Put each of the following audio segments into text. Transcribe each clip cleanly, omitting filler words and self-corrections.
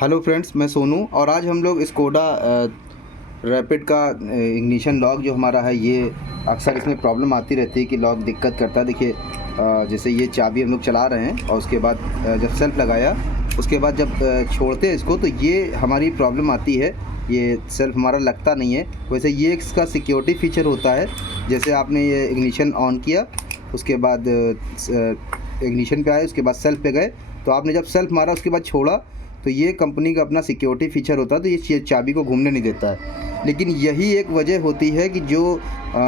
Hello friends, मैं सोनू और आज हम लोग स्कोडा रैपिड का इग्निशन लॉक जो हमारा है, ये अक्सर इसमें प्रॉब्लम आती रहती है कि लॉक दिक्कत करता है। देखिए, जैसे ये चाबी हम लोग चला रहे हैं और उसके बाद जब सेल्फ लगाया, उसके बाद जब छोड़ते हैं इसको तो ये हमारी प्रॉब्लम आती है, ये सेल्फ हमारा लगता नहीं है। वैसे ये इसका सिक्योरिटी फीचर होता है। जैसे आपने ये इग्निशन ऑन किया, उसके बाद इग्निशन पे आए, उसके बाद सेल्फ पे गए, तो आपने जब सेल्फ मारा उसके बाद छोड़ा, तो ये कंपनी का अपना सिक्योरिटी फीचर होता है, तो ये चाबी को घूमने नहीं देता है। लेकिन यही एक वजह होती है कि जो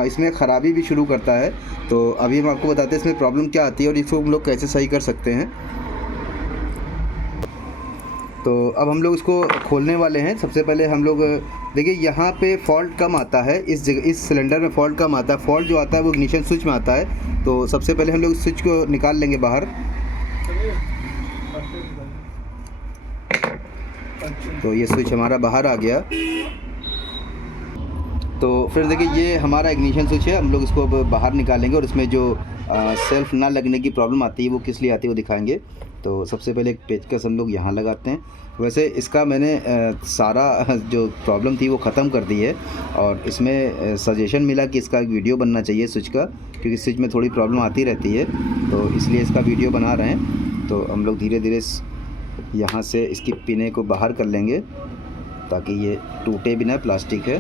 इसमें ख़राबी भी शुरू करता है। तो अभी हम आपको बताते हैं इसमें प्रॉब्लम क्या आती है और इसको हम लोग कैसे सही कर सकते हैं। तो अब हम लोग इसको खोलने वाले हैं। सबसे पहले हम लोग देखिए, यहाँ पे फॉल्ट कम आता है, इस जगह इस सिलेंडर में फॉल्ट कम आता है। फॉल्ट जो आता है वो इग्निशन स्विच में आता है। तो सबसे पहले हम लोग स्विच को निकाल लेंगे बाहर। तो ये स्विच हमारा बाहर आ गया। तो फिर देखिए, ये हमारा इग्निशन स्विच है। हम लोग इसको अब बाहर निकालेंगे और इसमें जो सेल्फ ना लगने की प्रॉब्लम आती है वो किस लिए आती है वो दिखाएंगे। तो सबसे पहले एक पेचकस हम लोग यहाँ लगाते हैं। वैसे इसका मैंने सारा जो प्रॉब्लम थी वो ख़त्म कर दी है और इसमें सजेशन मिला कि इसका एक वीडियो बनना चाहिए स्विच का, क्योंकि स्विच में थोड़ी प्रॉब्लम आती रहती है, तो इसलिए इसका वीडियो बना रहे हैं। तो हम लोग धीरे धीरे यहाँ से इसकी पिने को बाहर कर लेंगे ताकि ये टूटे भी ना, प्लास्टिक है।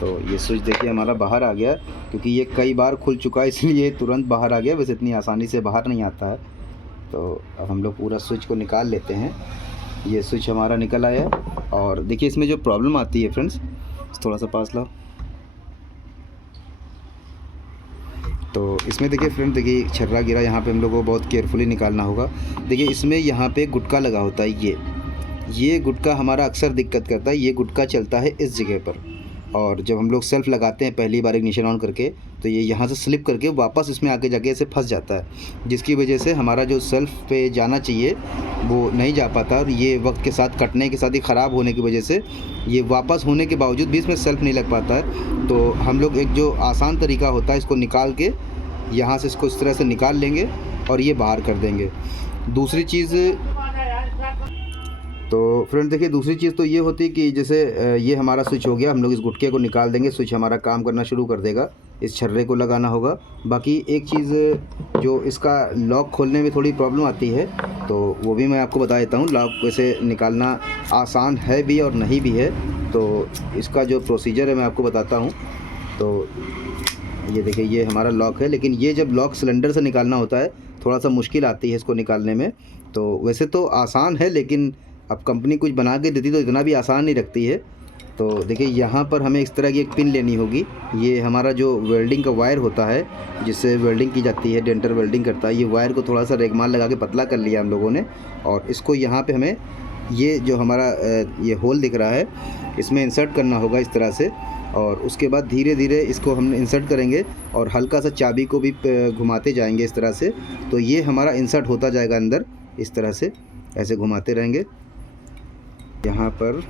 तो ये स्विच देखिए हमारा बाहर आ गया, क्योंकि ये कई बार खुल चुका है इसलिए तुरंत बाहर आ गया। वैसे इतनी आसानी से बाहर नहीं आता है। तो अब हम लोग पूरा स्विच को निकाल लेते हैं। ये स्विच हमारा निकल आया। और देखिए, इसमें जो प्रॉब्लम आती है फ्रेंड्स, थोड़ा सा पास लाओ। तो इसमें देखिए फ्रेंड, देखिए छर्रा गिरा, यहाँ पे हम लोग को बहुत केयरफुली निकालना होगा। देखिए, इसमें यहाँ पे गुटका लगा होता है। ये गुटका हमारा अक्सर दिक्कत करता है। ये गुटका चलता है इस जगह पर, और जब हम लोग सेल्फ लगाते हैं पहली बार इग्निशन ऑन करके, तो ये यहाँ से स्लिप करके वापस इसमें आके जाके ऐसे फंस जाता है, जिसकी वजह से हमारा जो सेल्फ पे जाना चाहिए वो नहीं जा पाता। और ये वक्त के साथ कटने के साथ ही ख़राब होने की वजह से ये वापस होने के बावजूद भी इसमें सेल्फ नहीं लग पाता है। तो हम लोग एक जो आसान तरीका होता है, इसको निकाल के यहाँ से इसको इस तरह से निकाल लेंगे और ये बाहर कर देंगे। दूसरी चीज़ तो फ्रेंड देखिए, दूसरी चीज़ तो ये होती है कि जैसे ये हमारा स्विच हो गया, हम लोग इस गुटके को निकाल देंगे, स्विच हमारा काम करना शुरू कर देगा। इस छर्रे को लगाना होगा। बाकी एक चीज़ जो इसका लॉक खोलने में थोड़ी प्रॉब्लम आती है, तो वो भी मैं आपको बता देता हूँ। लॉक वैसे निकालना आसान है भी और नहीं भी है। तो इसका जो प्रोसीजर है मैं आपको बताता हूँ। तो ये देखिए, ये हमारा लॉक है, लेकिन ये जब लॉक सिलेंडर से निकालना होता है थोड़ा सा मुश्किल आती है इसको निकालने में। तो वैसे तो आसान है, लेकिन अब कंपनी कुछ बना के देती तो इतना भी आसान नहीं रखती है। तो देखिए, यहाँ पर हमें इस तरह की एक पिन लेनी होगी। ये हमारा जो वेल्डिंग का वायर होता है, जिससे वेल्डिंग की जाती है, डेंटर वेल्डिंग करता है, ये वायर को थोड़ा सा रेगमाल लगा के पतला कर लिया हम लोगों ने। और इसको यहाँ पे हमें ये जो हमारा ये होल दिख रहा है, इसमें इंसर्ट करना होगा इस तरह से। और उसके बाद धीरे धीरे इसको हम इंसर्ट करेंगे और हल्का सा चाबी को भी घुमाते जाएंगे इस तरह से। तो ये हमारा इंसर्ट होता जाएगा अंदर, इस तरह से ऐसे घुमाते रहेंगे। यहाँ पर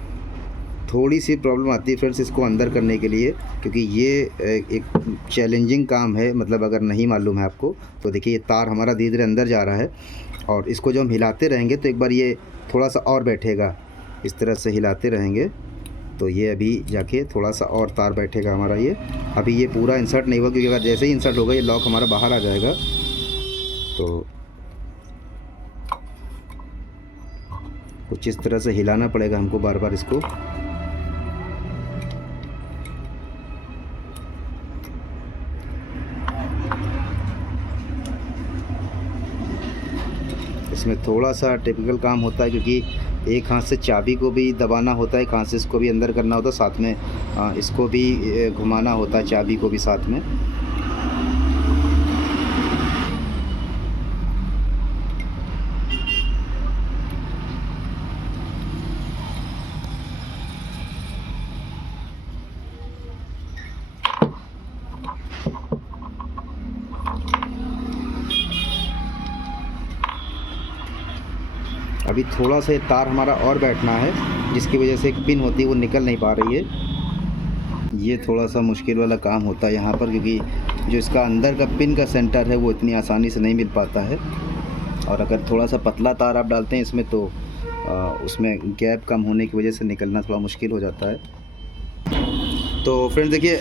थोड़ी सी प्रॉब्लम आती है फ्रेंड्स इसको अंदर करने के लिए, क्योंकि ये एक चैलेंजिंग काम है। मतलब अगर नहीं मालूम है आपको, तो देखिए ये तार हमारा धीरे धीरे अंदर जा रहा है और इसको जब हम हिलाते रहेंगे तो एक बार ये थोड़ा सा और बैठेगा। इस तरह से हिलाते रहेंगे तो ये अभी जाके थोड़ा सा और तार बैठेगा हमारा। ये अभी ये पूरा इंसर्ट नहीं हुआ, क्योंकि अगर जैसे ही इंसर्ट होगा ये लॉक हमारा बाहर आ जाएगा। तो कुछ इस तरह से हिलाना पड़ेगा हमको बार बार इसको। इसमें थोड़ा सा टिपिकल काम होता है, क्योंकि एक हाथ से चाबी को भी दबाना होता है, एक हाथ से इसको भी अंदर करना होता है, साथ में इसको भी घुमाना होता है, चाबी को भी साथ में। अभी थोड़ा सा तार हमारा और बैठना है, जिसकी वजह से एक पिन होती है वो निकल नहीं पा रही है। ये थोड़ा सा मुश्किल वाला काम होता है यहाँ पर, क्योंकि जो इसका अंदर का पिन का सेंटर है वो इतनी आसानी से नहीं मिल पाता है। और अगर थोड़ा सा पतला तार आप डालते हैं इसमें तो उसमें गैप कम होने की वजह से निकलना थोड़ा मुश्किल हो जाता है। तो फ्रेंड्स देखिए,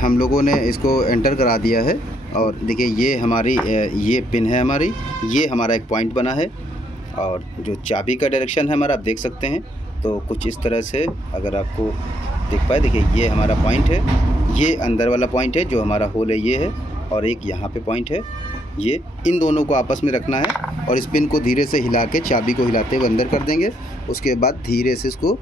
हम लोगों ने इसको एंटर करा दिया है और देखिए ये हमारी ये पिन है हमारी, ये हमारा एक पॉइंट बना है और जो चाबी का डायरेक्शन है हमारा आप देख सकते हैं। तो कुछ इस तरह से अगर आपको देख पाए, देखिए ये हमारा पॉइंट है, ये अंदर वाला पॉइंट है जो हमारा होल है ये है, और एक यहाँ पे पॉइंट है, ये इन दोनों को आपस में रखना है और इस पिन को धीरे से हिला के चाबी को हिलाते हुए अंदर कर देंगे। उसके बाद धीरे से इसको,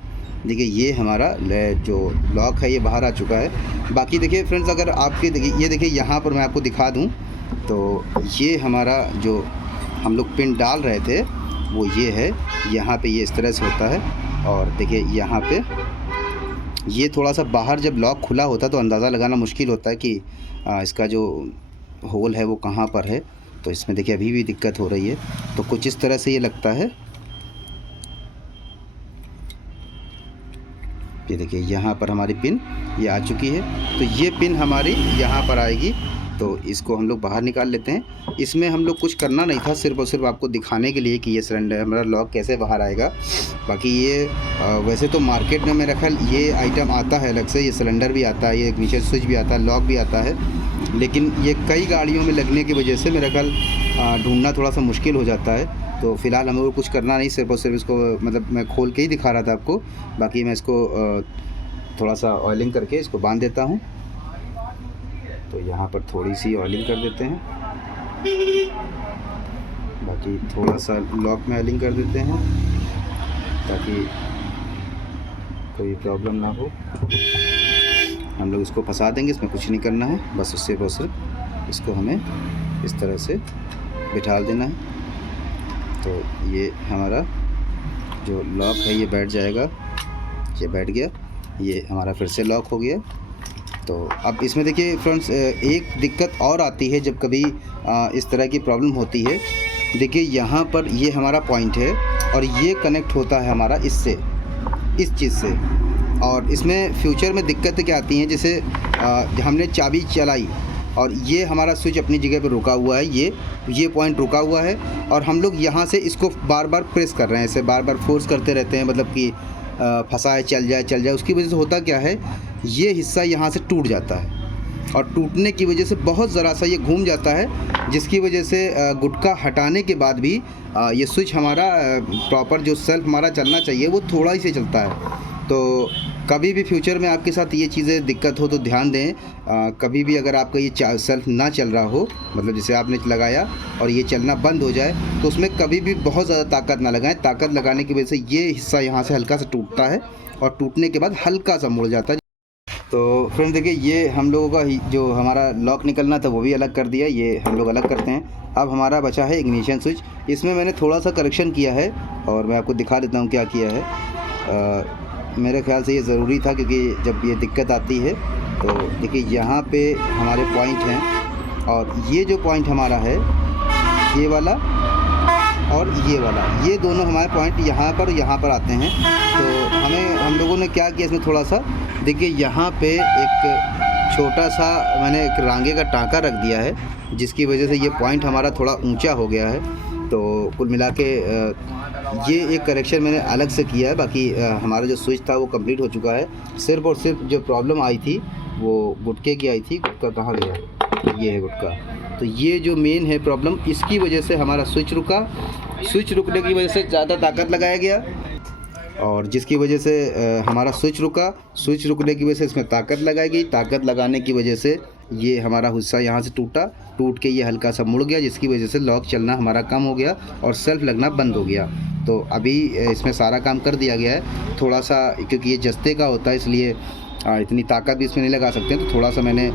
देखिए ये हमारा जो लॉक है ये बाहर आ चुका है। बाकी देखिए फ्रेंड्स, अगर आपके ये देखिए यहाँ पर मैं आपको दिखा दूँ तो ये हमारा जो हम लोग पिन डाल रहे थे वो ये है, यहाँ पे ये इस तरह से होता है। और देखिए यहाँ पे ये थोड़ा सा बाहर जब लॉक खुला होता है तो अंदाज़ा लगाना मुश्किल होता है कि इसका जो होल है वो कहाँ पर है। तो इसमें देखिए अभी भी दिक्कत हो रही है। तो कुछ इस तरह से ये लगता है। ये देखिए यहाँ पर हमारी पिन ये आ चुकी है, तो ये पिन हमारी यहाँ पर आएगी। तो इसको हम लोग बाहर निकाल लेते हैं। इसमें हम लोग कुछ करना नहीं था, सिर्फ और सिर्फ आपको दिखाने के लिए कि ये सिलेंडर हमारा लॉक कैसे बाहर आएगा। बाकी ये वैसे तो मार्केट में मेरा ख्याल ये आइटम आता है अलग से, ये सिलेंडर भी आता है, ये नीचे स्विच भी आता है, लॉक भी आता है, लेकिन ये कई गाड़ियों में लगने की वजह से मेरा ख्याल ढूंढना थोड़ा सा मुश्किल हो जाता है। तो फ़िलहाल हमें कुछ करना नहीं, सिर्फ और सिर्फ इसको मतलब मैं खोल के ही दिखा रहा था आपको। बाकी मैं इसको थोड़ा सा ऑयलिंग करके इसको बांध देता हूँ। तो यहाँ पर थोड़ी सी ऑयलिंग कर देते हैं, बाकी थोड़ा सा लॉक में ऑयलिंग कर देते हैं ताकि कोई प्रॉब्लम ना हो। हम लोग इसको फंसा देंगे, इसमें कुछ नहीं करना है, बस उससे बहुत सिर्फ इसको हमें इस तरह से बिठा देना है। तो ये हमारा जो लॉक है ये बैठ जाएगा, ये बैठ गया, ये हमारा फिर से लॉक हो गया। तो अब इसमें देखिए फ्रेंड्स, एक दिक्कत और आती है जब कभी इस तरह की प्रॉब्लम होती है। देखिए यहाँ पर ये हमारा पॉइंट है और ये कनेक्ट होता है हमारा इससे, इस चीज़ से। और इसमें फ्यूचर में दिक्कतें क्या आती हैं, जैसे हमने चाबी चलाई और ये हमारा स्विच अपनी जगह पर रुका हुआ है, ये पॉइंट रुका हुआ है और हम लोग यहाँ से इसको बार बार प्रेस कर रहे हैं, ऐसे बार बार फोर्स करते रहते हैं, मतलब कि फंसाए चल जाए। उसकी वजह से होता क्या है, ये हिस्सा यहाँ से टूट जाता है और टूटने की वजह से बहुत ज़रा सा ये घूम जाता है, जिसकी वजह से गुटका हटाने के बाद भी ये स्विच हमारा प्रॉपर जो सेल्फ हमारा चलना चाहिए वो थोड़ा ही से चलता है। तो कभी भी फ्यूचर में आपके साथ ये चीज़ें दिक्कत हो तो ध्यान दें। कभी भी अगर आपका ये सेल्फ ना चल रहा हो, मतलब जैसे आपने लगाया और ये चलना बंद हो जाए, तो उसमें कभी भी बहुत ज़्यादा ताकत ना लगाएं। ताकत लगाने की वजह से ये हिस्सा यहाँ से हल्का सा टूटता है और टूटने के बाद हल्का सा मुड़ जाता है। तो फ्रेंड्स देखिए, ये हम लोगों का जो हमारा लॉक निकलना था वो भी अलग कर दिया, ये हम लोग अलग करते हैं। अब हमारा बचा है इग्निशन स्विच, इसमें मैंने थोड़ा सा करेक्शन किया है और मैं आपको दिखा देता हूँ क्या किया है। मेरे ख्याल से ये ज़रूरी था, क्योंकि जब ये दिक्कत आती है तो देखिए यहाँ पे हमारे पॉइंट हैं और ये जो पॉइंट हमारा है ये वाला और ये वाला, ये दोनों हमारे पॉइंट यहाँ पर आते हैं। तो हम लोगों ने क्या किया, इसमें थोड़ा सा देखिए यहाँ पे एक छोटा सा मैंने एक रांगे का टाँका रख दिया है, जिसकी वजह से ये पॉइंट हमारा थोड़ा ऊंचा हो गया है। तो कुल मिला के ये एक करेक्शन मैंने अलग से किया है। बाकी हमारा जो स्विच था वो कंप्लीट हो चुका है। सिर्फ और सिर्फ जो प्रॉब्लम आई थी वो गुटके की आई थी। गुटका कहाँ गया, ये है गुटका। तो ये जो मेन है प्रॉब्लम, इसकी वजह से हमारा स्विच रुका। स्विच रुकने की वजह से ज़्यादा ताकत लगाया गया और जिसकी वजह से हमारा स्विच रुका। स्विच रुकने की वजह से इसमें ताकत लगाई गई। ताकत लगाने की वजह से ये हमारा हिस्सा यहाँ से टूट के ये हल्का सा मुड़ गया, जिसकी वजह से लॉक चलना हमारा कम हो गया और सेल्फ लगना बंद हो गया। तो अभी इसमें सारा काम कर दिया गया है। थोड़ा सा क्योंकि ये जस्ते का होता है, इसलिए इतनी ताकत भी इसमें नहीं लगा सकते हैं, तो थोड़ा सा मैंने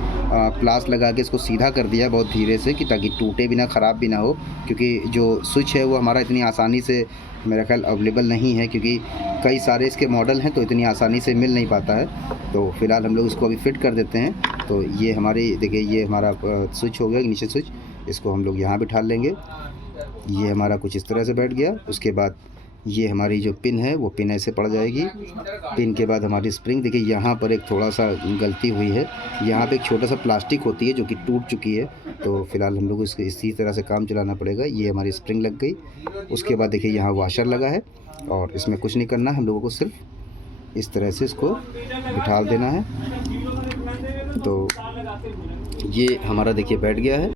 प्लास लगा के इसको सीधा कर दिया बहुत धीरे से, कि ताकि टूटे भी ना, ख़राब भी ना हो। क्योंकि जो स्विच है वो हमारा इतनी आसानी से मेरा ख्याल अवेलेबल नहीं है, क्योंकि कई सारे इसके मॉडल हैं तो इतनी आसानी से मिल नहीं पाता है। तो फ़िलहाल हम लोग इसको अभी फिट कर देते हैं। तो ये हमारी देखिए, ये हमारा स्विच हो गया, नीचे स्विच, इसको हम लोग यहाँ बिठा लेंगे। ये हमारा कुछ इस तरह से बैठ गया। उसके बाद ये हमारी जो पिन है वो पिन ऐसे पड़ जाएगी। पिन के बाद हमारी स्प्रिंग देखिए, यहाँ पर एक थोड़ा सा गलती हुई है, यहाँ पे एक छोटा सा प्लास्टिक होती है जो कि टूट चुकी है, तो फ़िलहाल हम लोग इसको इसी तरह से काम चलाना पड़ेगा। ये हमारी स्प्रिंग लग गई। उसके बाद देखिए यहाँ वाशर लगा है और इसमें कुछ नहीं करना है, हम लोगों को सिर्फ इस तरह से इसको बिठा देना है। तो ये हमारा देखिए बैठ गया है।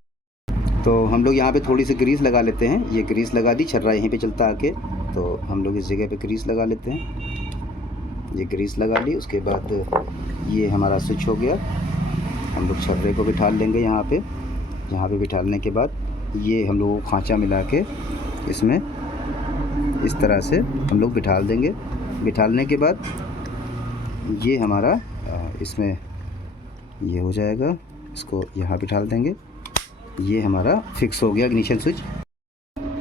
तो हम लोग यहाँ पे थोड़ी सी ग्रीस लगा लेते हैं। ये ग्रीस लगा दी, छर्रा यहीं पे चलता आके, तो हम लोग इस जगह पे ग्रीस लगा लेते हैं। ये ग्रीस लगा ली। उसके बाद ये हमारा स्विच हो गया। हम लोग छर्रे को बिठा लेंगे यहाँ पे बिठाने के बाद ये हम लोग खांचा मिला के इसमें इस तरह से हम लोग बिठा देंगे। बिठाने के बाद ये हमारा इसमें ये हो जाएगा, इसको यहाँ बिठा देंगे। ये हमारा फिक्स हो गया इग्निशन स्विच।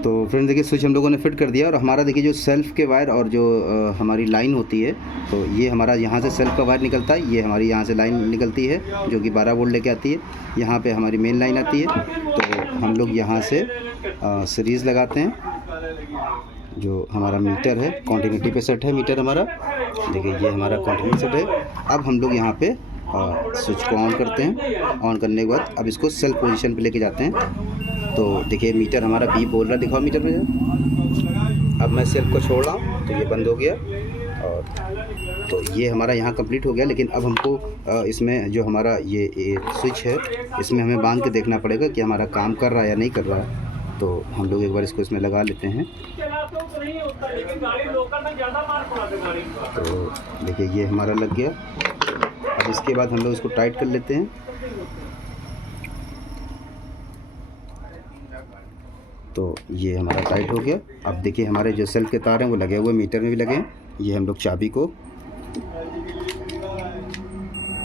तो फ्रेंड्स देखिए, स्विच हम लोगों ने फिट कर दिया और हमारा देखिए जो सेल्फ़ के वायर और जो हमारी लाइन होती है, तो ये हमारा यहाँ से सेल्फ़ का वायर निकलता है, ये हमारी यहाँ से लाइन निकलती है जो कि 12 वोल्ट लेके आती है। यहाँ पे हमारी मेन लाइन आती है। तो हम लोग यहाँ से सीरीज़ लगाते हैं। जो हमारा मीटर है कॉन्टिन्यूटी पे सेट है मीटर हमारा, देखिए ये हमारा कॉन्टिन्यूटी सेट है। अब हम लोग यहाँ पे स्विच को ऑन करते हैं। ऑन करने के बाद अब इसको सेल्फ पोजीशन पे लेके जाते हैं। तो देखिए मीटर हमारा बीप बोल रहा है, दिखाओ मीटर में। अब मैं सेल्फ को छोड़ रहा हूँ तो ये बंद हो गया। और तो ये हमारा यहाँ कंप्लीट हो गया। लेकिन अब हमको इसमें जो हमारा ये स्विच है, इसमें हमें बांध के देखना पड़ेगा कि हमारा काम कर रहा है या नहीं कर रहा है। तो हम लोग एक बार इसको इसमें लगा लेते हैं। तो देखिए ये हमारा लग गया। अब इसके बाद हम लोग इसको टाइट कर लेते हैं। तो ये हमारा टाइट हो गया। अब देखिए हमारे जो सेल्फ के तार हैं वो लगे हुए मीटर में भी लगे हैं। ये हम लोग चाबी को,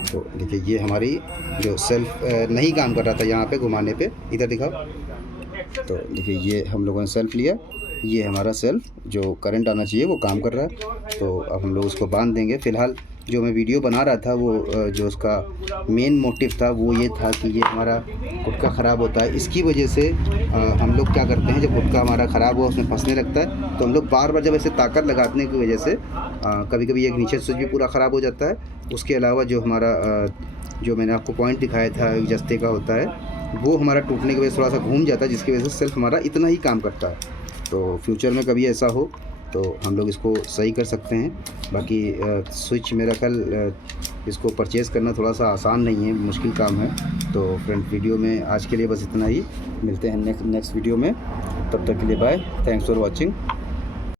तो देखिए ये हमारी जो सेल्फ नहीं काम कर रहा था यहाँ पे घुमाने पे, इधर दिखाओ। तो देखिए ये हम लोगों ने सेल्फ लिया। ये हमारा सेल्फ जो करंट आना चाहिए वो काम कर रहा है। तो अब हम लोग उसको बांध देंगे। फ़िलहाल जो मैं वीडियो बना रहा था वो जो उसका मेन मोटिव था वो ये था कि ये हमारा गुटका ख़राब होता है। इसकी वजह से हम लोग क्या करते हैं, जब गुटका हमारा ख़राब हुआ उसमें फंसने लगता है, तो हम लोग बार बार जब ऐसे ताकत लगाने की वजह से कभी कभी एक नीचे स्विच भी पूरा ख़राब हो जाता है। उसके अलावा जो हमारा जो मैंने आपको पॉइंट दिखाया था जस्ते का होता है, वो हमारा टूटने की वजह से थोड़ा सा घूम जाता है, जिसकी वजह से सेल्फ हमारा इतना ही काम करता है। तो फ्यूचर में कभी ऐसा हो तो हम लोग इसको सही कर सकते हैं। बाकी स्विच मेरा कल इसको परचेज़ करना थोड़ा सा आसान नहीं है, मुश्किल काम है। तो फ्रेंड वीडियो में आज के लिए बस इतना ही। मिलते हैं नेक्स्ट वीडियो में। तब तक के लिए बाय। Thanks for watching.